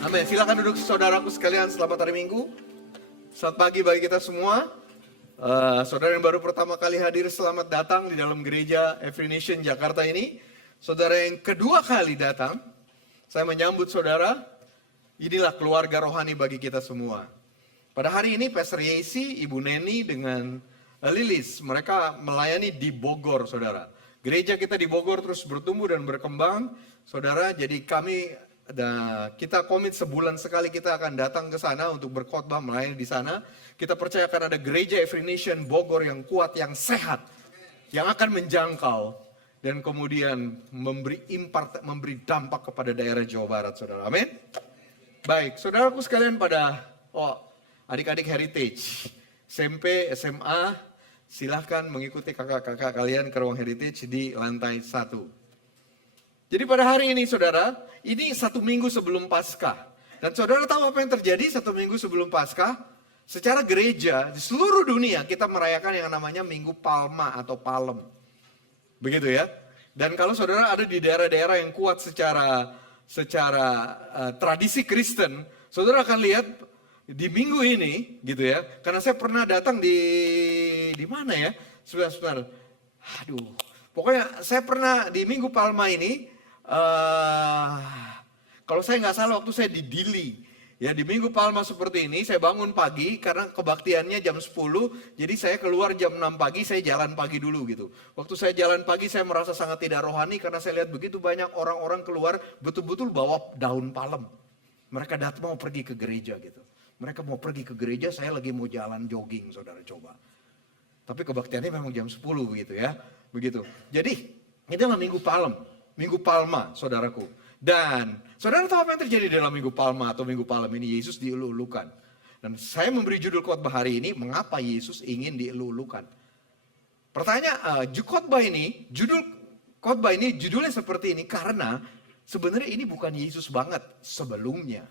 Amin. Silakan duduk saudaraku sekalian, selamat hari Minggu. Selamat pagi bagi kita semua. Saudara yang baru pertama kali hadir, selamat datang di dalam gereja Every Nation Jakarta ini. Saudara yang kedua kali datang, saya menyambut saudara. Inilah keluarga rohani bagi kita semua. Pada hari ini Pastor Yesi, Ibu Neni dengan Lilis, mereka melayani di Bogor, saudara. Gereja kita di Bogor terus bertumbuh dan berkembang, saudara. Jadi kita komit sebulan sekali kita akan datang ke sana untuk berkhotbah melayani di sana. Kita percaya akan ada gereja Every Nation Bogor yang kuat, yang sehat, yang akan menjangkau dan kemudian memberi dampak kepada daerah Jawa Barat, saudara. Amin. Baik, saudaraku sekalian adik-adik Heritage, SMP, SMA, silahkan mengikuti kakak-kakak kalian ke ruang Heritage di lantai 1. Jadi pada hari ini saudara, ini 1 minggu sebelum Paskah. Dan saudara tahu apa yang terjadi 1 minggu sebelum Paskah? Secara gereja, di seluruh dunia kita merayakan yang namanya Minggu Palma atau Palem. Begitu ya. Dan kalau saudara ada di daerah-daerah yang kuat secara tradisi Kristen, saudara akan lihat di minggu ini gitu ya. Karena saya pernah datang di mana ya? Sebentar. Aduh. Pokoknya saya pernah di Minggu Palma ini, kalau saya nggak salah waktu saya di Dili. Ya di Minggu Palma seperti ini, saya bangun pagi karena kebaktiannya jam 10, jadi saya keluar jam 6 pagi, saya jalan pagi dulu gitu. Waktu saya jalan pagi saya merasa sangat tidak rohani karena saya lihat begitu banyak orang-orang keluar betul-betul bawa daun palem. Mereka datang mau pergi ke gereja gitu. Mereka mau pergi ke gereja, saya lagi mau jalan jogging, saudara coba. Tapi kebaktiannya memang jam 10 gitu ya. Begitu. Jadi, itu adalah Minggu Palem, Minggu Palma, saudaraku. Dan saudara tahu apa yang terjadi dalam Minggu Palma atau Minggu Palem ini? Yesus dielu-elukan. Dan saya memberi judul khotbah hari ini, mengapa Yesus ingin dielu-elukan. Pertanyaan, judul khotbah ini judulnya seperti ini karena sebenarnya ini bukan Yesus banget sebelumnya.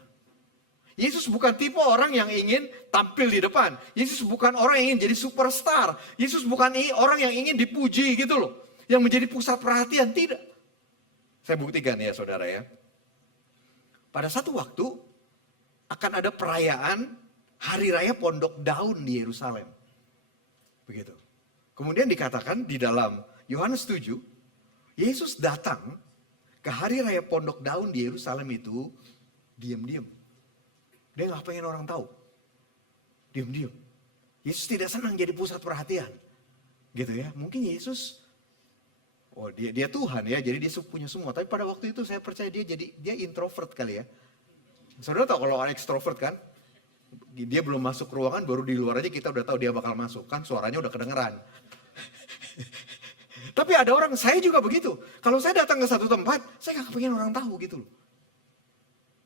Yesus bukan tipe orang yang ingin tampil di depan. Yesus bukan orang yang ingin jadi superstar. Yesus bukan orang yang ingin dipuji gitu loh. Yang menjadi pusat perhatian, tidak. Saya buktikan ya saudara ya. Pada satu waktu akan ada perayaan Hari Raya Pondok Daun di Yerusalem. Begitu. Kemudian dikatakan di dalam Yohanes 7, Yesus datang ke Hari Raya Pondok Daun di Yerusalem itu diam-diam. Dia nggak pengen orang tahu. Diam-diam. Yesus tidak senang jadi pusat perhatian. Gitu ya. Mungkin Yesus, dia Tuhan ya, jadi dia punya semua. Tapi pada waktu itu saya percaya dia introvert kali ya. Saudara tahu kalau orang ekstrovert kan, dia belum masuk ruangan, baru di luar aja kita udah tahu dia bakal masuk. Kan suaranya udah kedengeran. Tapi ada orang, saya juga begitu. Kalau saya datang ke satu tempat, saya gak pengen orang tahu gitu loh.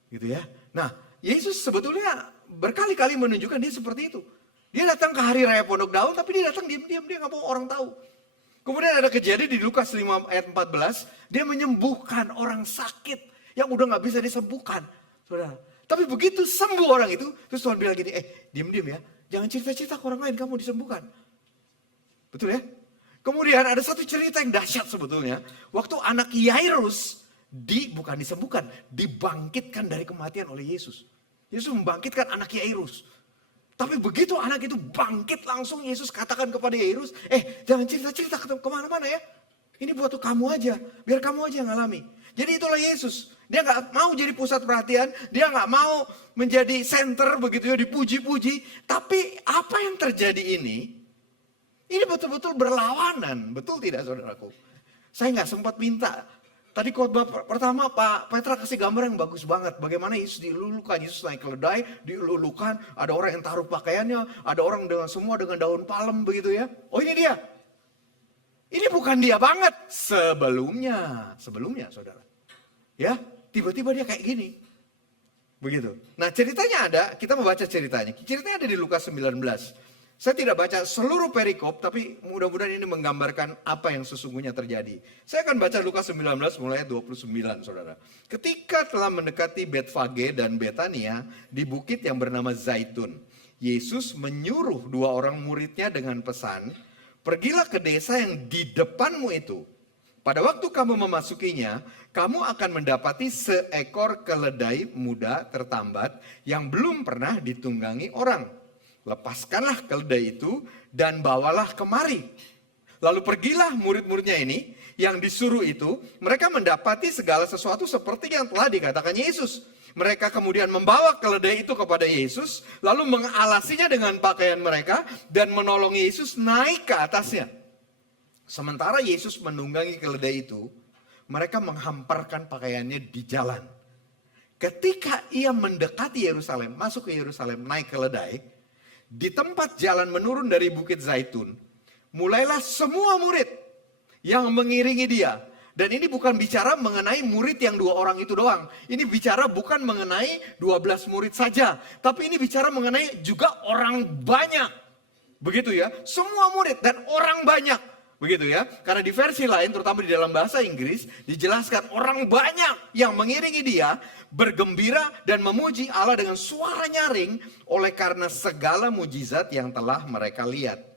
Gitu ya. Nah, Yesus sebetulnya berkali-kali menunjukkan dia seperti itu. Dia datang ke Hari Raya Pondok Daun, tapi dia datang diam-diam, dia gak mau orang tahu. Kemudian ada kejadian di Lukas 5 ayat 14, dia menyembuhkan orang sakit yang udah gak bisa disembuhkan. Saudara. Tapi begitu sembuh orang itu, terus Tuhan bilang gini, diam-diam ya, jangan cerita-cerita ke orang lain kamu disembuhkan. Betul ya? Kemudian ada satu cerita yang dahsyat sebetulnya, waktu anak Yairus bukan disembuhkan, dibangkitkan dari kematian oleh Yesus. Yesus membangkitkan anak Yairus. Tapi begitu anak itu bangkit langsung Yesus katakan kepada Yairus, jangan cerita-cerita kemana-mana ya. Ini buat kamu aja, biar kamu aja yang ngalami. Jadi itulah Yesus. Dia gak mau jadi pusat perhatian, dia gak mau menjadi center begitu ya, dipuji-puji. Tapi apa yang terjadi ini betul-betul berlawanan. Betul tidak saudaraku? Saya gak sempat minta. Tadi khotbah pertama Pak Petra kasih gambar yang bagus banget. Bagaimana Yesus dielulukan, Yesus naik keledai, dielulukan. Ada orang yang taruh pakaiannya, ada orang semua dengan daun palem begitu ya. Oh ini dia. Ini bukan dia banget. Sebelumnya saudara. Ya, tiba-tiba dia kayak gini. Begitu. Nah ceritanya ada, kita membaca ceritanya. Ceritanya ada di Lukas 19. Saya tidak baca seluruh perikop, tapi mudah-mudahan ini menggambarkan apa yang sesungguhnya terjadi. Saya akan baca Lukas 19 mulai ayat 29, saudara. Ketika telah mendekati Betfage dan Betania di bukit yang bernama Zaitun, Yesus menyuruh 2 orang muridnya dengan pesan, pergilah ke desa yang di depanmu itu. Pada waktu kamu memasukinya, kamu akan mendapati seekor keledai muda tertambat yang belum pernah ditunggangi orang. Lepaskanlah keledai itu dan bawalah kemari. Lalu pergilah murid-muridnya ini yang disuruh itu, mereka mendapati segala sesuatu seperti yang telah dikatakan Yesus. Mereka kemudian membawa keledai itu kepada Yesus, lalu mengalasinya dengan pakaian mereka dan menolong Yesus naik ke atasnya. Sementara Yesus menunggangi keledai itu, mereka menghamparkan pakaiannya di jalan. Ketika ia mendekati Yerusalem, masuk ke Yerusalem, naik keledai, di tempat jalan menurun dari Bukit Zaitun, mulailah semua murid yang mengiringi dia. Dan ini bukan bicara mengenai murid yang 2 orang itu doang. Ini bicara bukan mengenai 12 murid saja. Tapi ini bicara mengenai juga orang banyak. Begitu ya, semua murid dan orang banyak. Begitu ya, karena di versi lain terutama di dalam bahasa Inggris dijelaskan orang banyak yang mengiringi dia bergembira dan memuji Allah dengan suara nyaring oleh karena segala mujizat yang telah mereka lihat.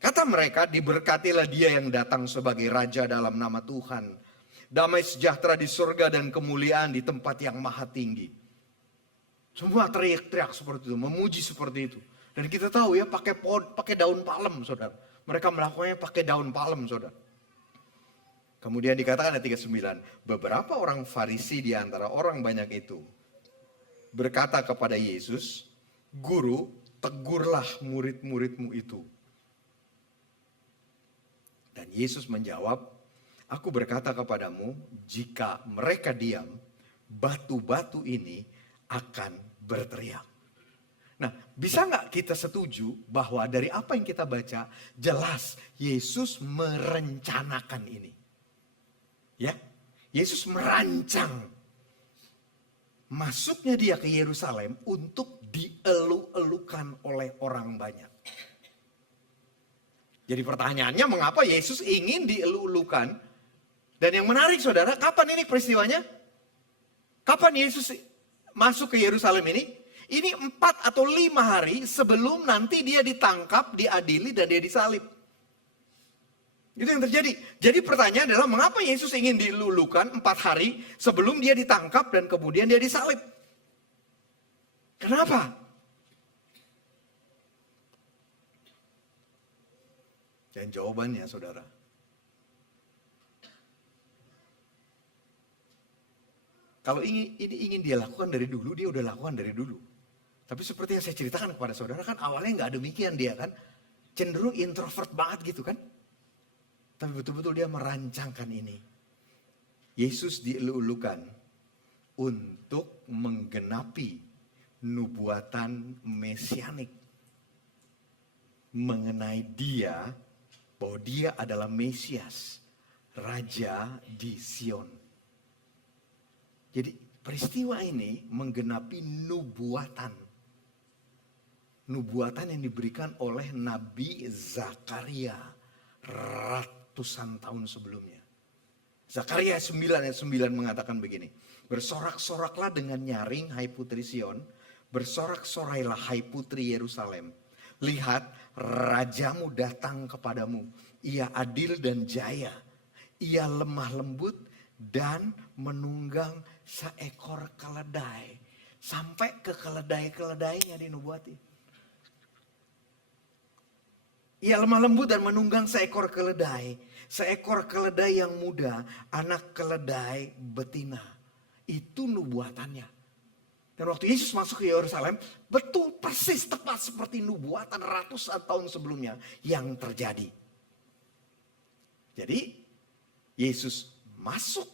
Kata mereka, diberkatilah dia yang datang sebagai raja dalam nama Tuhan. Damai sejahtera di surga dan kemuliaan di tempat yang maha tinggi. Semua teriak-teriak seperti itu, memuji seperti itu. Dan kita tahu ya pakai daun palem, saudara. Mereka melakukannya pakai daun palem, saudara. Kemudian dikatakan ayat 39, beberapa orang Farisi di antara orang banyak itu berkata kepada Yesus, Guru, tegurlah murid-muridmu itu. Dan Yesus menjawab, aku berkata kepadamu, jika mereka diam, batu-batu ini akan berteriak. Nah, bisa nggak kita setuju bahwa dari apa yang kita baca, jelas Yesus merencanakan ini. Ya, Yesus merancang masuknya dia ke Yerusalem untuk dielu-elukan oleh orang banyak. Jadi pertanyaannya, mengapa Yesus ingin dielu-elukan? Dan yang menarik saudara, kapan ini peristiwanya? Kapan Yesus masuk ke Yerusalem ini? Ini 4 atau 5 hari sebelum nanti dia ditangkap, diadili, dan dia disalib. Itu yang terjadi. Jadi pertanyaan adalah, mengapa Yesus ingin dielu-elukan 4 hari sebelum dia ditangkap dan kemudian dia disalib? Kenapa? Dan jawabannya saudara, kalau ini ingin dia lakukan dari dulu, dia udah lakukan dari dulu. Tapi seperti yang saya ceritakan kepada saudara kan awalnya nggak demikian dia kan. Cenderung introvert banget gitu kan. Tapi betul-betul dia merancangkan ini. Yesus dielu-elukan untuk menggenapi nubuatan mesianik. Mengenai dia, bahwa dia adalah Mesias, Raja di Sion. Jadi peristiwa ini menggenapi nubuatan. Nubuatan yang diberikan oleh Nabi Zakaria ratusan tahun sebelumnya. Zakaria 9 ayat 9 mengatakan begini. Bersorak-soraklah dengan nyaring hai putri Sion. Bersorak-sorailah hai putri Yerusalem. Lihat, rajamu datang kepadamu. Ia adil dan jaya. Ia lemah lembut dan menunggang seekor keledai. Sampai ke keledai-keledainya dinubuati. Ia lemah lembut dan menunggang seekor keledai. Seekor keledai yang muda, anak keledai betina. Itu nubuatannya. Dan waktu Yesus masuk ke Yerusalem, betul persis tepat seperti nubuatan ratusan tahun sebelumnya yang terjadi. Jadi Yesus masuk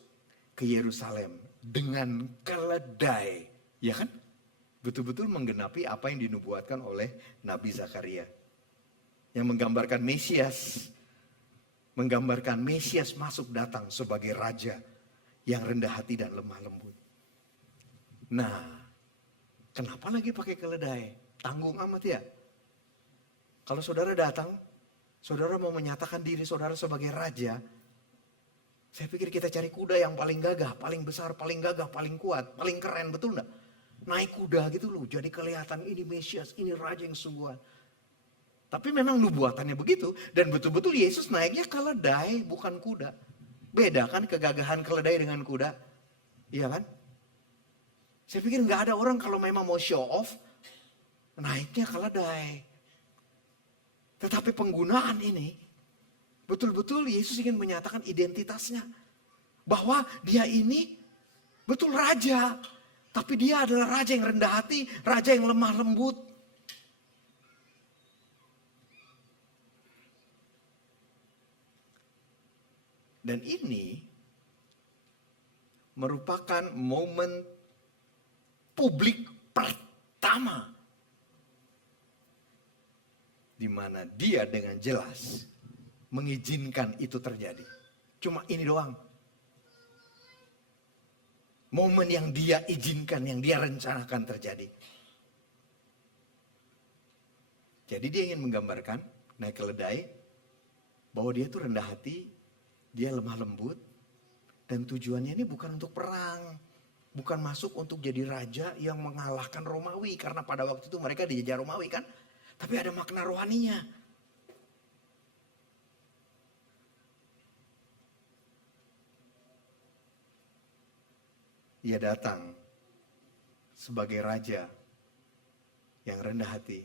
ke Yerusalem dengan keledai, ya kan? Betul-betul menggenapi apa yang dinubuatkan oleh Nabi Zakaria. Yang menggambarkan Mesias. Menggambarkan Mesias masuk datang sebagai raja yang rendah hati dan lemah lembut. Nah, kenapa lagi pakai keledai? Tanggung amat ya. Kalau saudara datang, saudara mau menyatakan diri saudara sebagai raja. Saya pikir kita cari kuda yang paling gagah, paling besar, paling gagah, paling kuat, paling keren, betul enggak? Naik kuda gitu loh, jadi kelihatan ini Mesias, ini raja yang sungguhan. Tapi memang nubuatannya begitu. Dan betul-betul Yesus naiknya keledai, bukan kuda. Beda kan kegagahan keledai dengan kuda. Iya kan? Saya pikir nggak ada orang kalau memang mau show off, naiknya keledai. Tetapi penggunaan ini, betul-betul Yesus ingin menyatakan identitasnya. Bahwa dia ini betul raja. Tapi dia adalah raja yang rendah hati, raja yang lemah lembut. Dan ini merupakan momen publik pertama di mana dia dengan jelas mengizinkan itu terjadi. Cuma ini doang. Momen yang dia izinkan, yang dia rencanakan terjadi. Jadi dia ingin menggambarkan naik keledai bahwa dia itu rendah hati, dia lemah lembut, dan tujuannya ini bukan untuk perang. Bukan masuk untuk jadi raja yang mengalahkan Romawi. Karena pada waktu itu mereka dijajah Romawi kan. Tapi ada makna rohaninya. Ia datang sebagai raja yang rendah hati.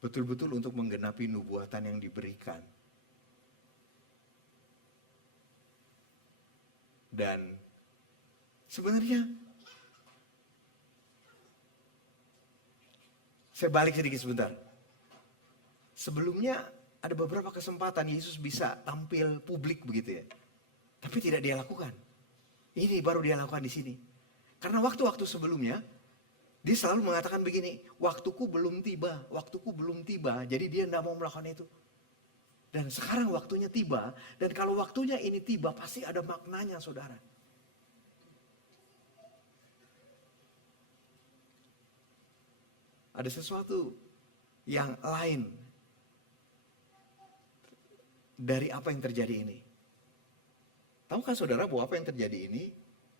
Betul-betul untuk menggenapi nubuatan yang diberikan. Dan sebenarnya saya balik sedikit sebentar. Sebelumnya ada beberapa kesempatan Yesus bisa tampil publik begitu ya. Tapi tidak dia lakukan. Ini baru dia lakukan di sini. Karena waktu-waktu sebelumnya dia selalu mengatakan begini, waktuku belum tiba, waktuku belum tiba. Jadi dia tidak mau melakukan itu. Dan sekarang waktunya tiba, dan kalau waktunya ini tiba pasti ada maknanya saudara. Ada sesuatu yang lain dari apa yang terjadi ini. Tahukah saudara bahwa apa yang terjadi ini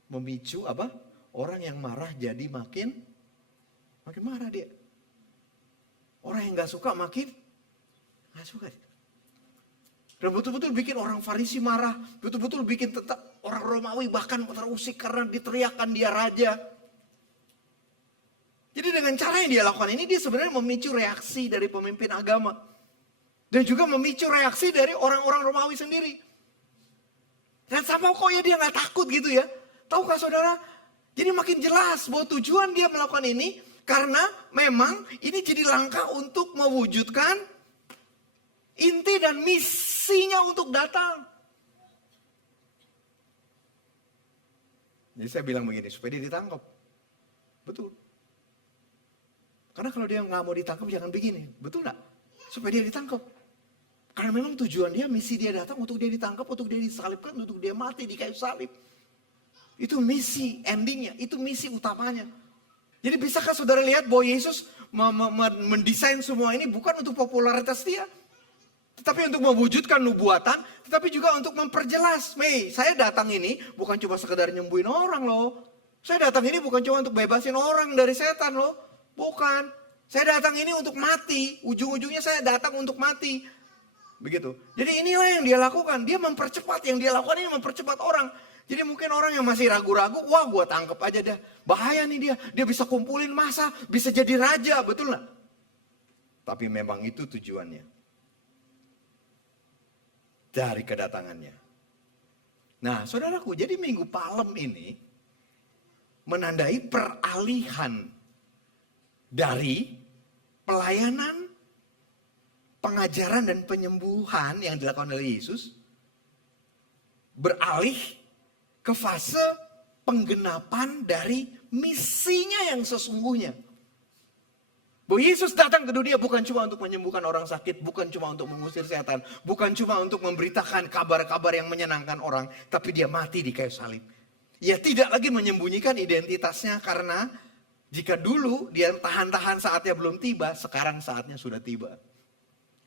memicu apa? Orang yang marah jadi makin marah dia. Orang yang gak suka makin gak suka. Dan betul-betul bikin orang Farisi marah. Betul-betul bikin tetap orang Romawi bahkan terusik karena diteriakkan dia raja. Jadi dengan cara yang dia lakukan ini dia sebenarnya memicu reaksi dari pemimpin agama. Dan juga memicu reaksi dari orang-orang Romawi sendiri. Dan sama kok ya dia gak takut gitu ya. Tahukah saudara? Jadi makin jelas bahwa tujuan dia melakukan ini. Karena memang ini jadi langkah untuk mewujudkan inti dan misinya untuk datang. Jadi saya bilang begini, supaya dia ditangkap. Betul. Karena kalau dia nggak mau ditangkap jangan begini. Betul nggak? Supaya dia ditangkap. Karena memang tujuan dia, misi dia datang untuk dia ditangkap, untuk dia disalibkan, untuk dia mati di kayu salib. Itu misi endingnya, itu misi utamanya. Jadi bisakah saudara lihat bahwa Yesus mendesain semua ini bukan untuk popularitas dia. Tetapi untuk mewujudkan nubuatan, tetapi juga untuk memperjelas. Saya datang ini bukan cuma sekedar nyembuhin orang loh. Saya datang ini bukan cuma untuk bebasin orang dari setan loh. Bukan. Saya datang ini untuk mati. Ujung-ujungnya saya datang untuk mati. Begitu. Jadi inilah yang dia lakukan. Dia mempercepat. Yang dia lakukan ini mempercepat orang. Jadi mungkin orang yang masih ragu-ragu. Wah gue tangkap aja dah. Bahaya nih dia. Dia bisa kumpulin massa. Bisa jadi raja. Betul gak? Tapi memang itu tujuannya. Dari kedatangannya. Nah saudaraku. Jadi Minggu Palem ini. Menandai peralihan. Dari pelayanan, pengajaran dan penyembuhan yang dilakukan oleh Yesus beralih ke fase penggenapan dari misinya yang sesungguhnya. Bahwa Yesus datang ke dunia bukan cuma untuk menyembuhkan orang sakit, bukan cuma untuk mengusir setan, bukan cuma untuk memberitakan kabar-kabar yang menyenangkan orang, tapi dia mati di kayu salib. Ia tidak lagi menyembunyikan identitasnya karena jika dulu dia tahan-tahan saatnya belum tiba, sekarang saatnya sudah tiba.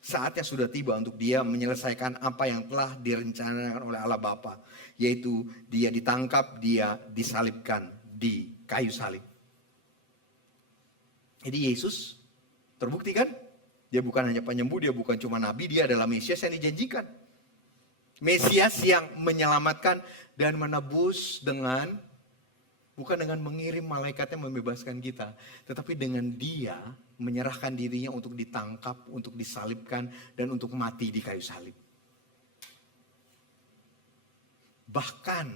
Saatnya sudah tiba untuk dia menyelesaikan apa yang telah direncanakan oleh Allah Bapa. Yaitu dia ditangkap, dia disalibkan di kayu salib. Jadi Yesus terbukti kan? Dia bukan hanya penyembuh, dia bukan cuma nabi, dia adalah Mesias yang dijanjikan. Mesias yang menyelamatkan dan menebus bukan dengan mengirim malaikatnya membebaskan kita, tetapi dengan dia menyerahkan dirinya untuk ditangkap, untuk disalibkan, dan untuk mati di kayu salib. Bahkan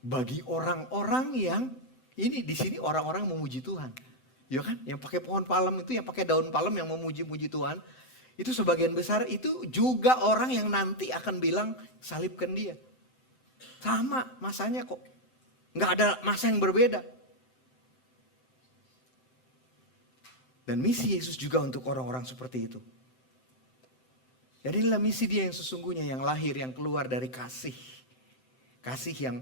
bagi orang-orang yang ini di sini orang-orang memuji Tuhan, ya kan? Yang pakai pohon palem itu, yang pakai daun palem yang memuji-muji Tuhan, itu sebagian besar itu juga orang yang nanti akan bilang salibkan dia. Sama masanya kok. Nggak ada masa yang berbeda. Dan misi Yesus juga untuk orang-orang seperti itu. Dan inilah misi dia yang sesungguhnya, yang lahir, yang keluar dari kasih. Kasih yang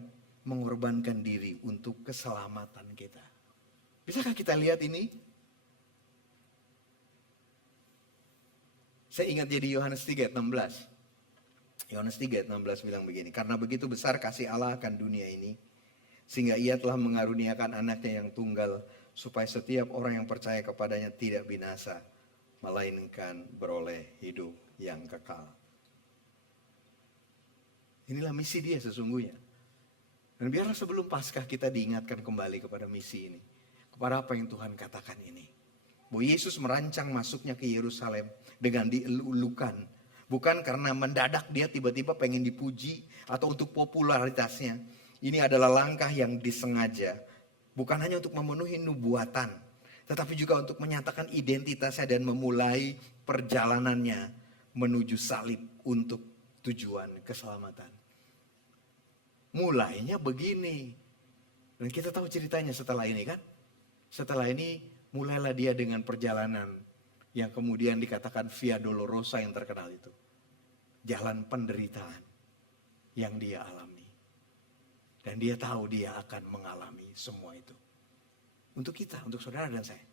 mengorbankan diri untuk keselamatan kita. Bisakah kita lihat ini? Saya ingat jadi Yohanes 3 ayat 16. Yohanes 3 ayat 16 bilang begini. Karena begitu besar kasih Allah akan dunia ini, sehingga ia telah mengaruniakan anaknya yang tunggal, supaya setiap orang yang percaya kepadanya tidak binasa, melainkan beroleh hidup yang kekal. Inilah misi dia sesungguhnya. Dan biarlah sebelum Paskah kita diingatkan kembali kepada misi ini. Kepada apa yang Tuhan katakan ini. Bahwa Yesus merancang masuknya ke Yerusalem dengan dielulukan. Bukan karena mendadak dia tiba-tiba pengen dipuji atau untuk popularitasnya. Ini adalah langkah yang disengaja. Bukan hanya untuk memenuhi nubuatan. Tetapi juga untuk menyatakan identitasnya dan memulai perjalanannya menuju salib untuk tujuan keselamatan. Mulainya begini. Dan kita tahu ceritanya setelah ini kan. Setelah ini mulailah dia dengan perjalanan yang kemudian dikatakan Via Dolorosa yang terkenal itu. Jalan penderitaan yang dia alami. Dan dia tahu dia akan mengalami semua itu. Untuk kita, untuk saudara dan saya.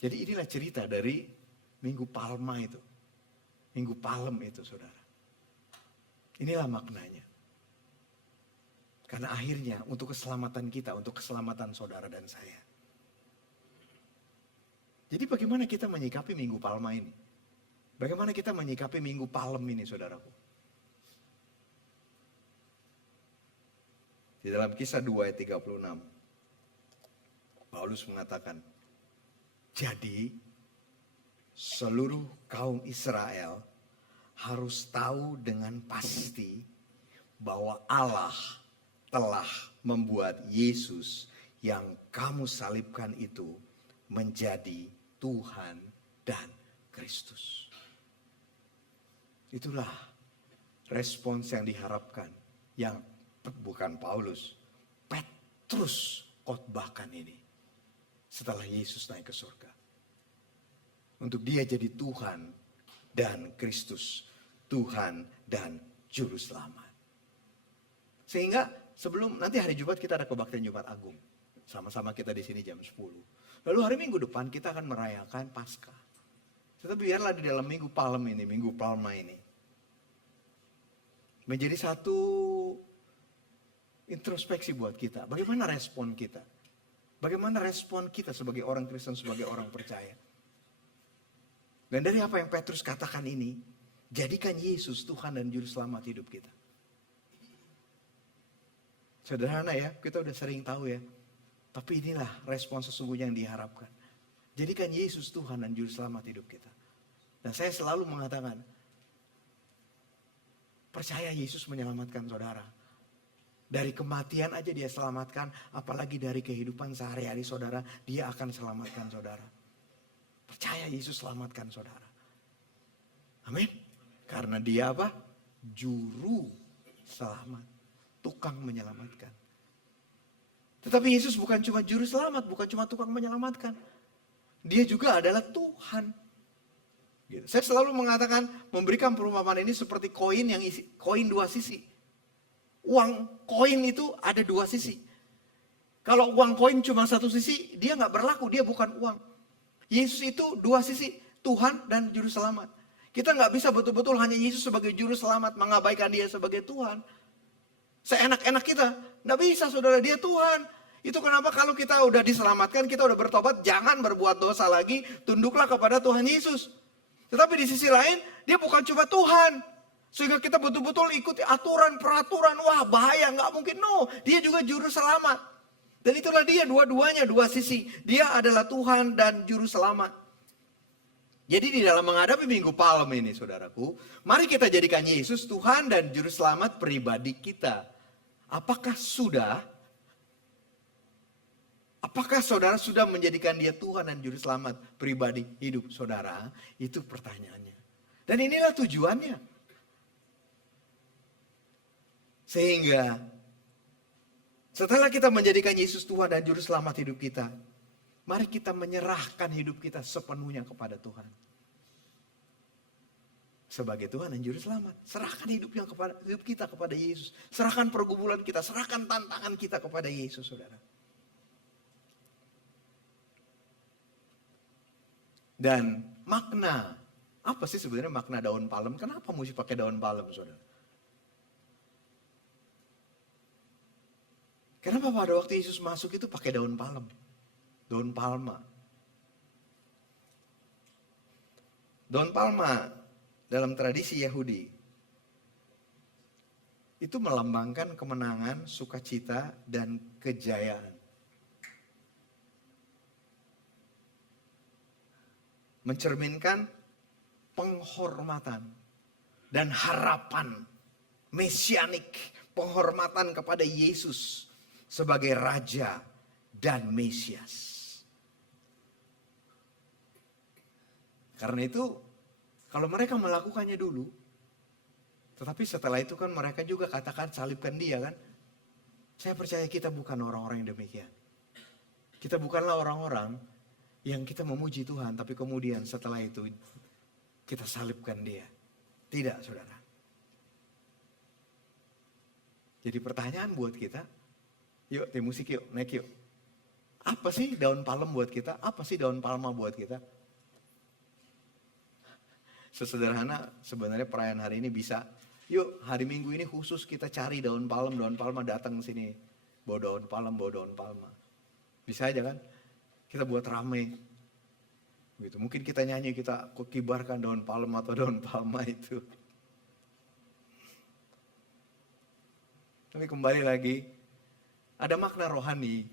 Jadi inilah cerita dari Minggu Palma itu. Minggu Palem itu saudara. Inilah maknanya. Karena akhirnya untuk keselamatan kita, untuk keselamatan saudara dan saya. Jadi bagaimana kita menyikapi Minggu Palma ini? Bagaimana kita menyikapi Minggu Palem ini saudaraku? Di dalam Kisah 2 ayat 36. Paulus mengatakan, jadi seluruh kaum Israel harus tahu dengan pasti bahwa Allah telah membuat Yesus yang kamu salibkan itu menjadi Tuhan dan Kristus. Itulah respons yang diharapkan, yang bukan Paulus, Petrus khotbahkan ini setelah Yesus naik ke surga. Untuk dia jadi Tuhan dan Kristus, Tuhan dan Juru Selamat. Sehingga sebelum nanti hari Jumat kita ada kebaktian Jumat Agung. Sama-sama kita di sini jam 10. Lalu hari Minggu depan kita akan merayakan Paskah. Tetapi biarlah di dalam Minggu Palem ini, Minggu Palma ini, menjadi satu introspeksi buat kita. Bagaimana respon kita? Bagaimana respon kita sebagai orang Kristen, sebagai orang percaya? Dan dari apa yang Petrus katakan ini, jadikan Yesus Tuhan dan Juru Selamat hidup kita. Sederhana ya, kita udah sering tahu ya. Tapi inilah respon sesungguhnya yang diharapkan. Jadikan Yesus Tuhan dan Juru Selamat hidup kita. Dan saya selalu mengatakan, percaya Yesus menyelamatkan saudara. Dari kematian aja dia selamatkan, apalagi dari kehidupan sehari-hari saudara, dia akan selamatkan saudara. Percaya Yesus selamatkan saudara. Amin. Karena dia apa? Juru selamat. Tukang menyelamatkan. Tetapi Yesus bukan cuma juru selamat, bukan cuma tukang menyelamatkan. Dia juga adalah Tuhan. Gitu. Saya selalu mengatakan, memberikan perumpamaan ini seperti koin yang isi, koin dua sisi. Uang koin itu ada dua sisi. Kalau uang koin cuma satu sisi, dia nggak berlaku, dia bukan uang. Yesus itu dua sisi, Tuhan dan Juru Selamat. Kita nggak bisa betul-betul hanya Yesus sebagai Juru Selamat, mengabaikan dia sebagai Tuhan. Seenak-enak kita, nggak bisa saudara, dia Tuhan. Itu kenapa kalau kita udah diselamatkan, kita udah bertobat, jangan berbuat dosa lagi, tunduklah kepada Tuhan Yesus. Tetapi di sisi lain, dia bukan cuma Tuhan. Sehingga kita betul-betul ikuti aturan, peraturan, wah bahaya, nggak mungkin. No, dia juga juru selamat. Dan itulah dia dua-duanya, dua sisi. Dia adalah Tuhan dan juru selamat. Jadi di dalam menghadapi Minggu Palem ini saudaraku, mari kita jadikan Yesus Tuhan dan juru selamat pribadi kita. Apakah saudara sudah menjadikan dia Tuhan dan juru selamat pribadi hidup saudara? Itu pertanyaannya. Dan inilah tujuannya. Sehingga setelah kita menjadikan Yesus Tuhan dan juru selamat hidup kita, mari kita menyerahkan hidup kita sepenuhnya kepada Tuhan. Sebagai Tuhan dan juru selamat, serahkan hidup kita kepada Yesus. Serahkan pergumulan kita, serahkan tantangan kita kepada Yesus, saudara. Dan makna, apa sih sebenarnya makna daun palem? Kenapa mesti pakai daun palem, saudara? Kenapa pada waktu Yesus masuk itu pakai daun palem? Daun palma. Daun palma dalam tradisi Yahudi itu melambangkan kemenangan, sukacita, dan kejayaan. Mencerminkan penghormatan dan harapan mesianik, penghormatan kepada Yesus sebagai Raja dan Mesias. Karena itu, kalau mereka melakukannya dulu, tetapi setelah itu kan mereka juga katakan salibkan dia kan. Saya percaya kita bukan orang-orang yang demikian. Kita bukanlah orang-orang yang kita memuji Tuhan, tapi kemudian setelah itu kita salibkan dia. Tidak, saudara. Jadi pertanyaan buat kita, yuk tim musik yuk, naik yuk. Apa sih daun palem buat kita? Apa sih daun palma buat kita? Sesederhana sebenarnya perayaan hari ini bisa, yuk hari Minggu ini khusus kita cari daun palma datang ke sini. Bawa daun palma. Bisa aja kan? Kita buat rame. Gitu. Mungkin kita nyanyi, kita kibarkan daun palma atau daun palma itu. Tapi kembali lagi, ada makna rohani.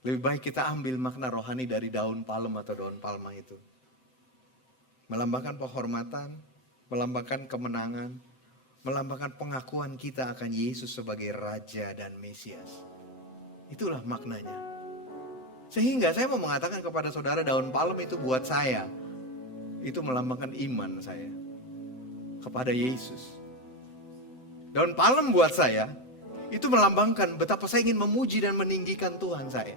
Lebih baik kita ambil makna rohani dari daun palem atau daun palma itu. Melambangkan penghormatan, melambangkan kemenangan, melambangkan pengakuan kita akan Yesus sebagai Raja dan Mesias. Itulah maknanya. Sehingga saya mau mengatakan kepada saudara, daun palem itu buat saya, itu melambangkan iman saya kepada Yesus. Daun palem buat saya, itu melambangkan betapa saya ingin memuji dan meninggikan Tuhan saya.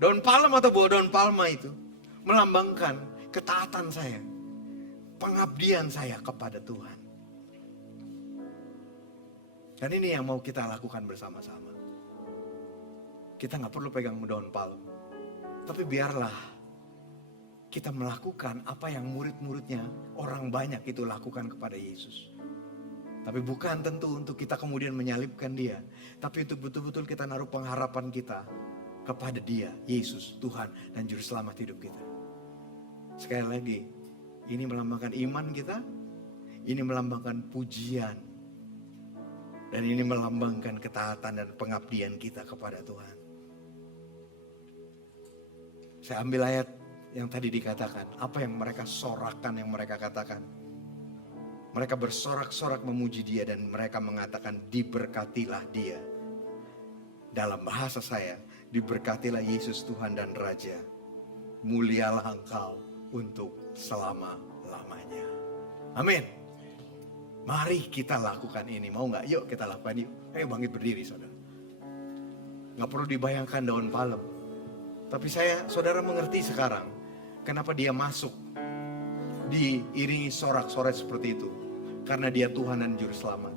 Daun palem atau buah daun palma itu melambangkan ketaatan saya, pengabdian saya kepada Tuhan. Dan ini yang mau kita lakukan bersama-sama. Kita gak perlu pegang daun palem, tapi biarlah kita melakukan apa yang murid-muridnya, orang banyak itu lakukan kepada Yesus. Tapi bukan tentu untuk kita kemudian menyalibkan dia, tapi untuk betul-betul kita naruh pengharapan kita kepada dia, Yesus, Tuhan dan Juru Selamat hidup kita. Sekali lagi, ini melambangkan iman kita, ini melambangkan pujian, dan ini melambangkan ketaatan dan pengabdian kita kepada Tuhan. Saya ambil ayat yang tadi dikatakan, apa yang mereka sorakan, yang mereka katakan. Mereka bersorak-sorak memuji dia dan mereka mengatakan diberkatilah dia. Dalam bahasa saya, diberkatilah Yesus Tuhan dan Raja. Mulialah engkau untuk selama-lamanya. Amin. Mari kita lakukan ini. Mau gak? Yuk kita lakukan yuk. Ayo bangkit berdiri saudara. Gak perlu dibayangkan daun palem. Tapi saudara mengerti sekarang. Kenapa dia masuk diiringi sorak-sorai seperti itu. Karena dia Tuhan dan Juru Selamat.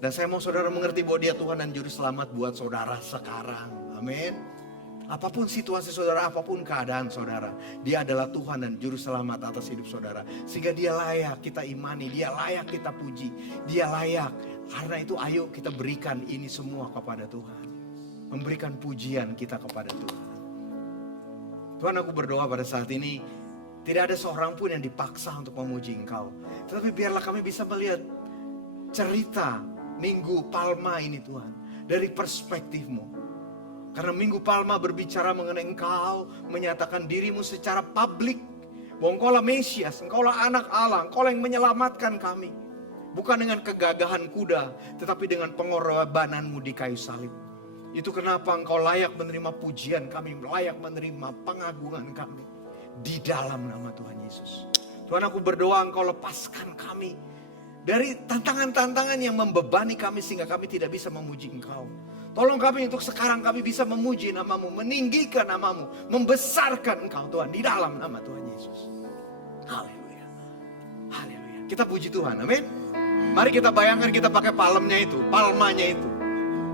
Dan saya mau saudara mengerti bahwa dia Tuhan dan Juru Selamat buat saudara sekarang. Amin. Apapun situasi saudara, apapun keadaan saudara, dia adalah Tuhan dan Juru Selamat atas hidup saudara. Sehingga dia layak kita imani, dia layak kita puji, dia layak. Karena itu ayo kita berikan ini semua kepada Tuhan. memberikan pujian kita kepada Tuhan. Tuhan, aku berdoa pada saat ini, tidak ada seorang pun yang dipaksa untuk memuji Engkau. Tetapi biarlah kami bisa melihat cerita Minggu Palma ini Tuhan, dari perspektif-Mu. Karena Minggu Palma berbicara mengenai Engkau, menyatakan dirimu secara publik, bahwa Engkaulah Mesias, Engkaulah anak Allah, Engkaulah yang menyelamatkan kami. Bukan dengan kegagahan kuda, tetapi dengan pengorbanan-Mu di kayu salib. Itu kenapa Engkau layak menerima pujian kami, layak menerima pengagungan kami di dalam nama Tuhan Yesus. Tuhan, aku berdoa Engkau lepaskan kami dari tantangan-tantangan yang membebani kami sehingga kami tidak bisa memuji Engkau. Tolong kami untuk sekarang kami bisa memuji nama-Mu, meninggikan nama-Mu, membesarkan Engkau Tuhan di dalam nama Tuhan Yesus. Haleluya. Haleluya. Kita puji Tuhan, amin. Mari kita bayangkan kita pakai palmanya itu.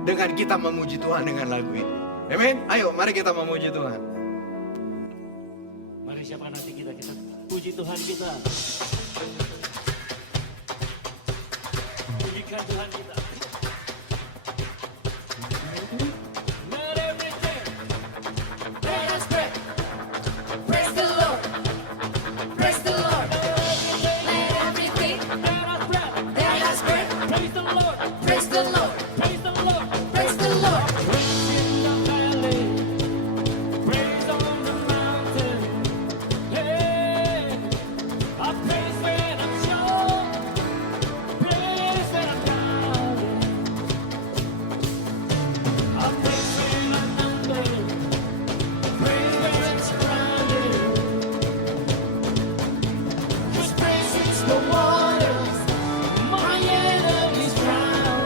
Dengan kita memuji Tuhan dengan lagu ini. Amin. Ayo mari kita memuji Tuhan. Mari siapa nanti kita puji Tuhan kita. Pujikan Tuhan kita. Let everything Let us pray. Praise the Lord. Praise the Lord. Let everything let us pray. let us pray. Praise the Lord. Praise the Lord. Praise the Lord. Praise the Lord. Praise in the valley. Praise on the mountain. Hey, I praise when I'm sure. Praise when I'm doubting. I praise when I'm numbered. Praise when I'm surrounded. His praise is the waters. My enemies drown.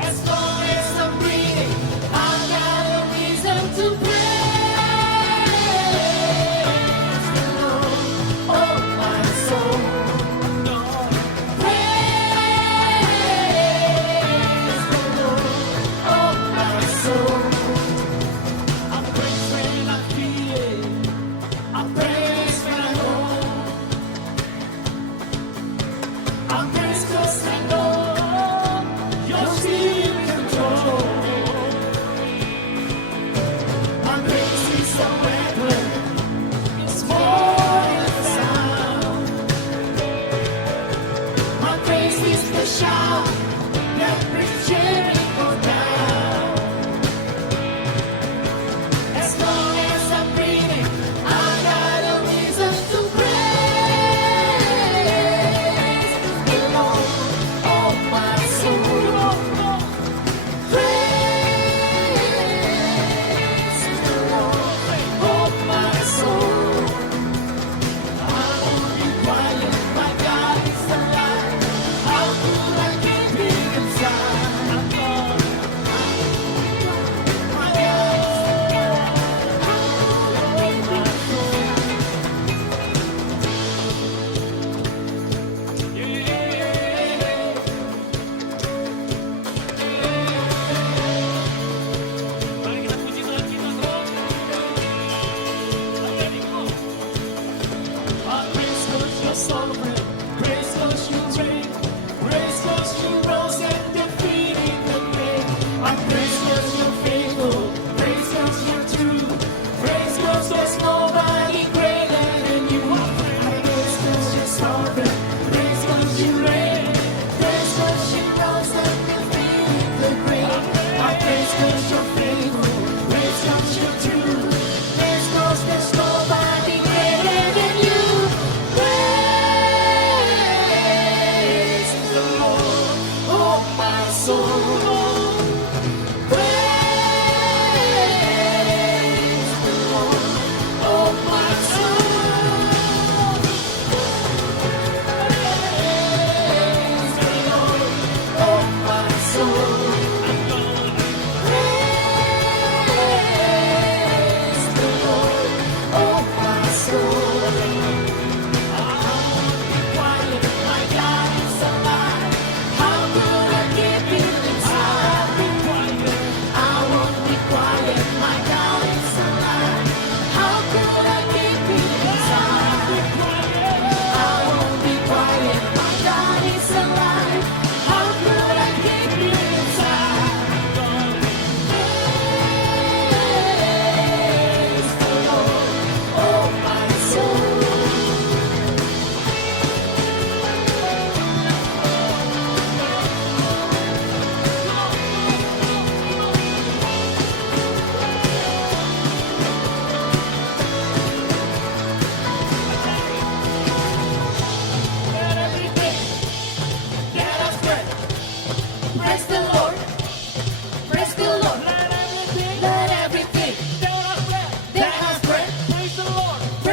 As long as I'm breathing, I've got a reason to praise the Lord. Oh, my soul. Praise the Lord. Oh, my soul. I praise when I feel it. I praise when I'm home.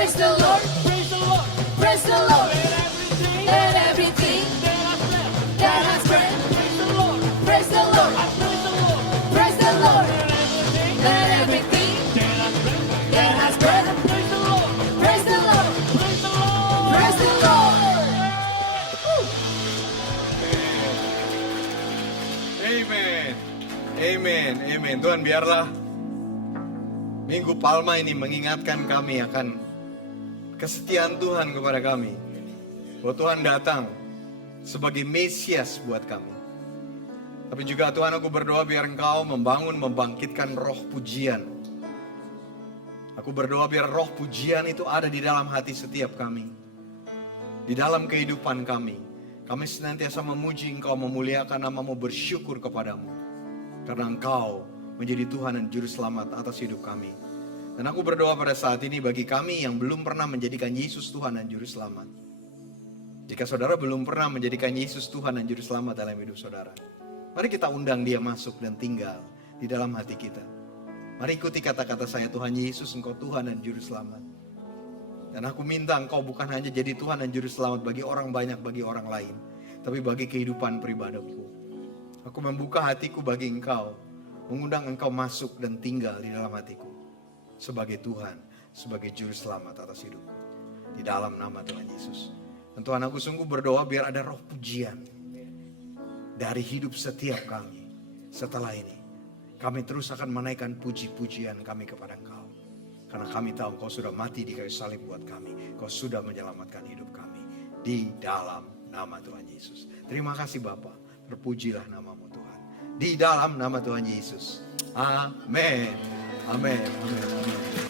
Praise the Lord, Praise the Lord. praise the Lord. Everything Let everything that has breath. that has breath, Praise the Lord. praise the Lord, Praise the Lord. praise the Lord. Everything Let everything that has breath. that has breath, Praise the Lord. praise the Lord, Praise the Lord. praise the Lord. Amen. Amen. Amen. Tuhan, biarlah Minggu Palma ini mengingatkan kami akan kesetiaan Tuhan kepada kami. Bahwa Tuhan datang sebagai Mesias buat kami. Tapi juga Tuhan, aku berdoa biar Engkau membangun, membangkitkan roh pujian. Aku berdoa biar roh pujian itu ada di dalam hati setiap kami. Di dalam kehidupan kami. Kami senantiasa memuji Engkau, memuliakan nama-Mu, bersyukur kepadamu. Karena Engkau menjadi Tuhan dan Juru Selamat atas hidup kami. Dan aku berdoa pada saat ini bagi kami yang belum pernah menjadikan Yesus Tuhan dan Juru Selamat. Jika saudara belum pernah menjadikan Yesus Tuhan dan Juru Selamat dalam hidup saudara, mari kita undang Dia masuk dan tinggal di dalam hati kita. Mari ikuti kata-kata saya, Tuhan Yesus, Engkau Tuhan dan Juru Selamat. Dan aku minta Engkau bukan hanya jadi Tuhan dan Juru Selamat bagi orang banyak, bagi orang lain, tapi bagi kehidupan pribadiku. Aku membuka hatiku bagi Engkau, mengundang Engkau masuk dan tinggal di dalam hatiku. Sebagai Tuhan, sebagai Juru Selamat atas hidupku. Di dalam nama Tuhan Yesus. Dan Tuhan, aku sungguh berdoa biar ada roh pujian dari hidup setiap kami. Setelah ini, kami terus akan menaikkan puji-pujian kami kepada Engkau. Karena kami tahu Engkau sudah mati di kayu salib buat kami. Engkau sudah menyelamatkan hidup kami. Di dalam nama Tuhan Yesus. Terima kasih Bapa. Terpujilah nama-Mu Tuhan. Di dalam nama Tuhan Yesus. Amin. Amin. Amin. Amin.